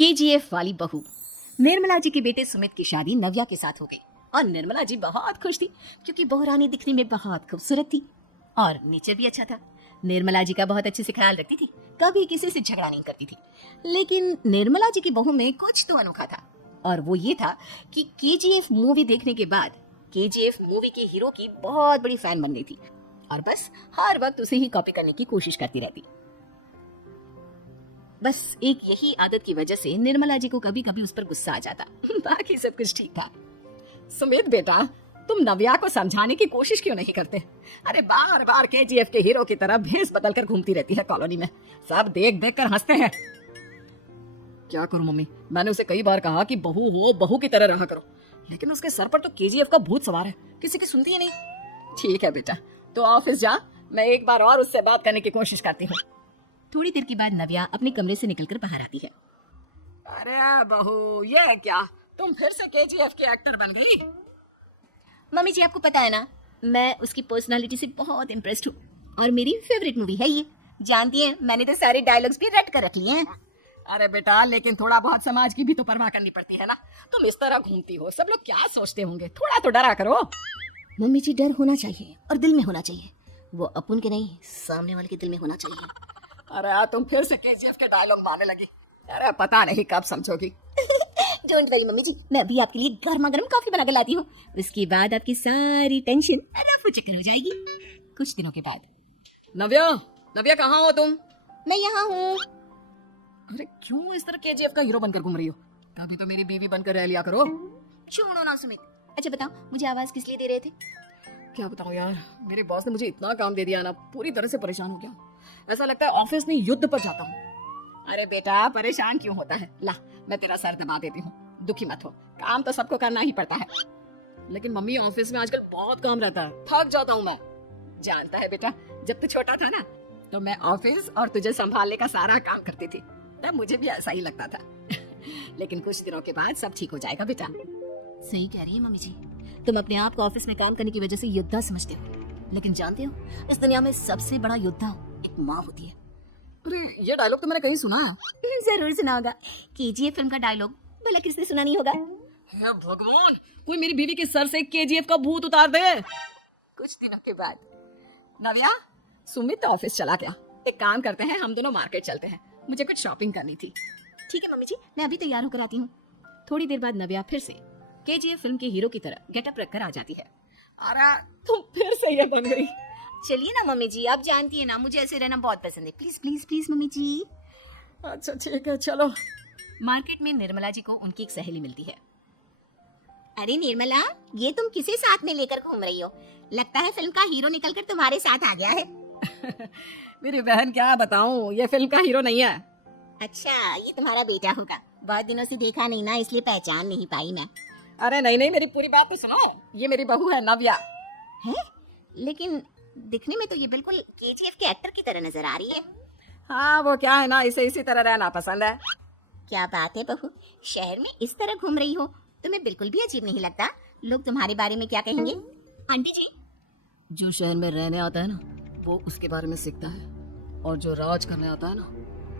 KGF वाली बहू। निर्मला जी के बेटे सुमित की शादी नव्या के साथ हो गई और निर्मला जी बहुत खुश थी क्योंकि बहू रानी दिखने में बहुत खूबसूरत थी और नेचर भी अच्छा था। निर्मला जी का बहुत अच्छे से ख्याल रखती थी, कभी किसी से झगड़ा नहीं करती थी। लेकिन निर्मला जी की बहू में कुछ तो अनोखा था और वो ये था कि केजीएफ मूवी देखने के बाद केजीएफ मूवी के हीरो की बहुत बड़ी फैन बन गई थी और बस हर वक्त उसे ही कॉपी करने की कोशिश करती रहती। बस एक यही आदत की वजह से निर्मला जी को कभी कभी उस पर गुस्सा आ जाता। बाकी सब कुछ ठीक था। सुमित बेटा, तुम नव्या को समझाने की कोशिश क्यों नहीं करते? अरे बार बार केजीएफ के हीरो की तरह भेस बदल कर घूमती रहती है कॉलोनी में, सब देख देख कर हंसते हैं। क्या करूं मम्मी, मैंने उसे कई बार कहा कि बहू हो, बहू की तरह रहा करो, लेकिन उसके सर पर तो केजीएफ का भूत सवार है, किसी की सुनती है नहीं। ठीक है बेटा, तो ऑफिस जा, मैं एक बार और उससे बात करने की कोशिश करती हूँ। थोड़ी देर के बाद नव्या अपने कमरे से निकलकर बाहर आती है। अरे बहू, ये क्या, तुम फिर से केजीएफ के एक्टर बन गई? मम्मी जी, आपको पता है ना, मैं उसकी पर्सनालिटी से बहुत इम्प्रेस्ड हूँ और मेरी फेवरेट मूवी है ये। जानती हैं, मैंने तो सारे डायलॉग्स भी रट कर रख लिए हैं। अरे बेटा, लेकिन थोड़ा बहुत समाज की भी तो परवाह करनी पड़ती है ना। तुम इस तरह घूमती हो, सब लोग क्या सोचते होंगे, थोड़ा तो डरा करो। मम्मी जी, डर होना चाहिए और दिल में होना चाहिए, वो अपन के नहीं, सामने वाले के दिल में होना चाहिए। अरे तुम फिर से केजीएफ के डायलॉग मारने लगी। अरे पता नहीं कब समझोगी। डोंट वरी मम्मी जी, मैं अभी आपके लिए गर्मा गर्म कॉफी बना कर लाती हूँ, उसके बाद आपकी सारी टेंशन रफू चक्कर हो जाएगी। कुछ दिनों के बाद। नव्या, नव्या कहाँ हो तुम? मैं यहाँ हूँ। अरे क्यों इस तरह केजीएफ का हीरो बनकर घूम रही हो? कभी तो मेरी बीवी बनकर रह लिया करो। छोड़ो ना सुमित। अच्छा बताओ, मुझे आवाज किस लिए दे रहे थे? क्या बताऊं यार, मेरे बॉस ने मुझे इतना काम दे दिया ना, पूरी तरह से परेशान हो गया। ऐसा लगता है ऑफिस में युद्ध पर जाता हूँ। अरे बेटा, परेशान क्यों होता है? ला, मैं तेरा सर दबा देती हूँ, दुखी मत हो, काम तो सबको करना ही पड़ता है। लेकिन मम्मी, ऑफिस में आजकल बहुत काम रहता है, थक जाता हूँ मैं। जानता है बेटा, जब तू छोटा था ना, तो मैं ऑफिस और तुझे संभालने का सारा काम करती थी, तब मुझे भी ऐसा ही लगता था। लेकिन कुछ दिनों के बाद सब ठीक हो जाएगा बेटा। सही कह रही है मम्मी जी, तुम अपने आप को ऑफिस में काम करने की वजह से योद्धा समझते हो, लेकिन जानते हो, इस दुनिया में सबसे बड़ा योद्धा एक माँ होती है। अरे ये डायलॉग तो मैंने कहीं सुना है। जरूर सुना होगा, केजीएफ फिल्म का डायलॉग, भला किसने सुना नहीं होगा? हे भगवान, कोई मेरी बीवी के सर से केजीएफ का भूत उतार दे। कुछ दिनों के बाद। नव्या, सुमित ऑफिस चला गया, एक काम करते हैं, हम दोनों मार्केट चलते हैं, मुझे कुछ शॉपिंग करनी थी। ठीक है मम्मी जी, मैं अभी तैयार होकर आती हूँ। थोड़ी देर बाद नव्या फिर से केजीएफ फिल्म के हीरो की तरह गेटअप रखकर आ जाती है। अरे तुम फिर से ये बन गई। चलिए ना मम्मी जी, आप जानती है ना, मुझे ऐसे रहना बहुत पसंद है। प्लीज प्लीज प्लीज मम्मी जी। अच्छा ठीक है, चलो। मार्केट में निर्मला जी को उनकी एक सहेली मिलती है। अरे निर्मला, ये तुम किसे साथ में लेकर घूम रही हो? लगता है फिल्म का हीरो निकलकर तुम्हारे साथ आ गया है। मेरी बहन, क्या बताऊं, ये फिल्म का हीरो नहीं है। अच्छा, ये तुम्हारा बेटा होगा, बहुत दिनों से देखा नहीं ना, इसलिए पहचान नहीं पाई मैं। अरे नहीं नहीं, मेरी पूरी बात तो सुनो, ये मेरी बहू है नव्या। है? लेकिन दिखने में तो ये बिल्कुल केजीएफ के एक्टर की तरह नजर आ रही है। हाँ, वो क्या है ना, इसे इसी तरह रहना पसंद है। क्या बात है बहू, शहर में इस तरह घूम रही हो, तुम्हें बिल्कुल भी अजीब नहीं लगता? लोग तुम्हारे बारे में क्या कहेंगे? आंटी जी, जो शहर में रहने आता है ना, वो उसके बारे में सीखता है, और जो राज करने आता है ना,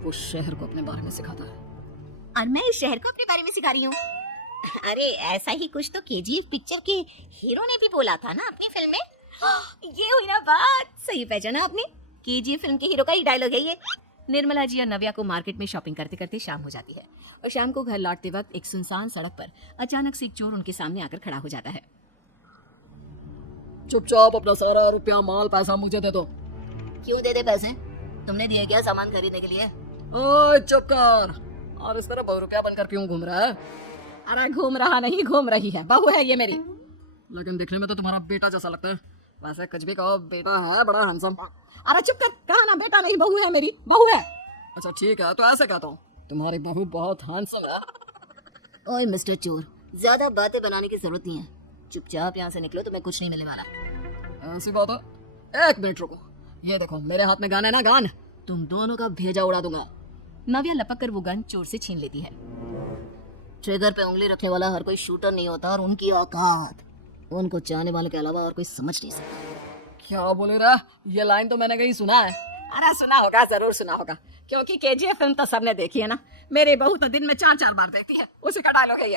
वो शहर को अपने बारे में सिखाता है। और मैं इस शहर को अपने बारे में सिखा रही हूँ? अरे ऐसा ही कुछ तो केजीएफ पिक्चर के हीरो ने भी बोला था ना अपनी फिल्म में। ये हुई ना बात, सही पहचाना आपने, केजीएफ फिल्म के हीरो का ही डायलॉग है ये। निर्मला जी और नव्या को मार्केट में शॉपिंग करते करते शाम हो जाती है और शाम को घर लौटते वक्त एक सुनसान सड़क पर अचानक से एक चोर उनके सामने आकर खड़ा हो जाता है। चुपचाप अपना सारा रुपया, माल, पैसा मुझे दे दो। क्यों दे दे पैसे? तुमने दिए क्या सामान खरीदने के लिए? ओए चुप कर, और इस तरह 2 रुपया बनकर क्यों घूम रहा है? अरे घूम रहा नहीं, घूम रही है, बहू है ये मेरी। लेकिन देखने में तो तुम्हारा बेटा जैसा लगता है। वैसे कुछ भी कहो, बेटा है बड़ा हैंडसम। अरे चुप कर, कहा ना बेटा नहीं, बहू है मेरी, बहू है। अच्छा ठीक है, तो ऐसे कहता हूँ, तुम्हारी बहू बहुत हैंडसम है। ओए मिस्टर चोर, ज्यादा बातें बनाने की जरूरत नहीं है, चुपचाप यहाँ से निकलो, तुम्हें कुछ नहीं मिलने वाला। ऐसी बात है? एक मिनट रुको, ये देखो मेरे हाथ में गन है ना, गन, तुम दोनों का भेजा उड़ा दूंगा। नव्या लपक कर वो गन चोर से छीन लेती है। ट्रिगर पे उंगली रखने वाला हर कोई शूटर नहीं होता, और उनकी औकात उनको चाहने वालों के अलावा और कोई समझ नहीं सकता। क्या बोले रहा? ये लाइन तो मैंने कहीं सुना है। अरे सुना होगा, जरूर सुना होगा, क्योंकि केजीएफ फिल्म तो सबने देखी है ना। मेरे बहू तो दिन में 4-4 बार देखती है, उसी का डायलॉग है ये।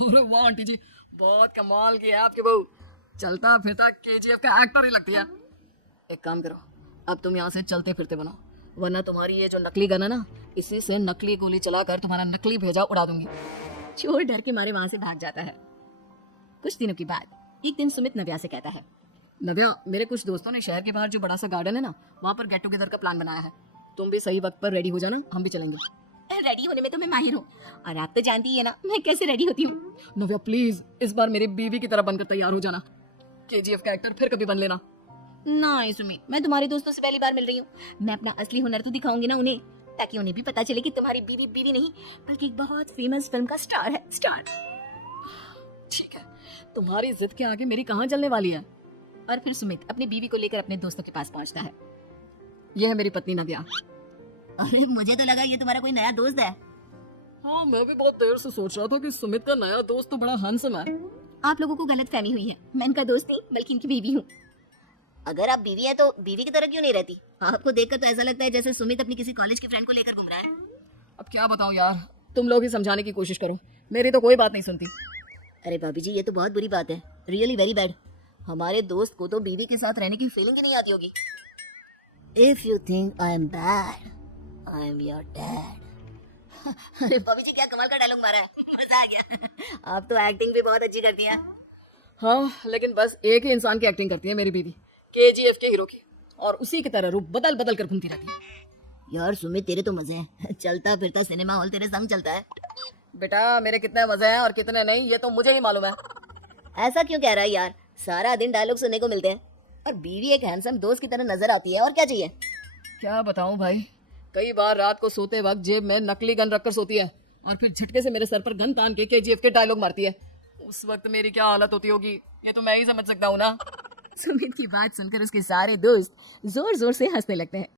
अरे वाह आंटी जी, बहुत कमाल की है आपकी बहू, चलता फिरता केजीएफ का एक्टर ही लगती है। एक काम करो, अब तुम यहाँ से चलते फिरते बनो, वरना तुम्हारी ये जो नकली गन है ना, इसी से नकली गोली चलाकर तुम्हारा नकली भेजा उड़ा दूंगी। चोर डर के मारे वहां से भाग जाता है। कुछ दिनों के बाद एक दिन सुमित नव्या से कहता है, नव्या, मेरे कुछ दोस्तों ने शहर के बाहर जो बड़ा सा गार्डन है ना, वहाँ पर गेट टुगेदर का प्लान बनाया है। तुम भी सही वक्त पर रेडी हो जाना, हम भी चलेंगे। रेडी होने में तो मैं माहिर हूँ, और आप तो जानती है ना मैं कैसे रेडी होती हूँ। नव्या प्लीज इस बार मेरी बीवी की तरह बनकर तैयार हो जाना, केजीएफ का एक्टर फिर कभी बन लेना। ना सुमित, मैं तुम्हारे दोस्तों से पहली बार मिल रही हूँ, मैं अपना असली हुनर तो दिखाऊंगी ना उन्हें, ताकि उन्हें भी पता चले कि तुम्हारी बीवी बीवी नहीं बल्कि एक बहुत फेमस फिल्म का स्टार है, स्टार। ठीक है, तुम्हारी जिद के आगे मेरी कहाँ चलने वाली है। और फिर सुमित अपनी बीवी को लेकर अपने दोस्तों के पास पहुंचता है। यह है मेरी पत्नी नव्या। अरे मुझे तो लगा ये तुम्हारा कोई नया दोस्त है। हाँ, मैं भी बहुत देर से सोच रहा था कि सुमित का नया दोस्त तो बड़ा हैंडसम है। आप लोगों को गलत फहमी हुई है, मैं इनका दोस्त नहीं बल्कि इनकी बीवी हूँ। अगर आप बीवी है तो बीवी की तरह क्यों नहीं रहती? आपको देखकर तो ऐसा लगता है जैसे सुमित अपनी किसी कॉलेज की फ्रेंड को लेकर घूम रहा है। अब क्या बताऊं यार, तुम लोग ही समझाने की कोशिश करो, मेरी तो कोई बात नहीं सुनती। अरे भाभी जी, ये तो बहुत बुरी बात है, रियली वेरी बैड। हमारे दोस्त को तो बीवी के साथ रहने की फीलिंग ही नहीं आती होगी। If you think I am bad, I am your dad. अरे भाभी जी, क्या कमाल का डायलॉग मारा है, मजा आ गया। आप तो एक्टिंग भी बहुत अच्छी करती हैं। हाँ, लेकिन बस एक ही इंसान की एक्टिंग करती है मेरी बीवी, केजीएफ के हीरो की, और उसी की तरह रूप बदल बदल कर घूमती रहती है। यार सुमित, तेरे तो मजे हैं, चलता फिरता सिनेमा हॉल तेरे संग चलता है। बेटा, मेरे कितने मजे हैं और कितने नहीं ये तो मुझे ही मालूम है। ऐसा क्यों कह रहा है यार, सारा दिन डायलॉग सुनने को मिलते हैं, और बीवी एक हैंडसम दोस्त की तरह नजर आती है, और क्या चाहिए। क्या बताऊं भाई, कई बार रात को सोते वक्त जेब में नकली गन रखकर सोती है, और फिर झटके से मेरे सर पर गन तान के केजीएफ के डायलॉग मारती है। उस वक्त मेरी क्या हालत होती होगी ये तो मैं ही समझ सकता हूँ ना। सुमित की बात सुनकर उसके सारे दोस्त जोर जोर से हंसने लगते हैं।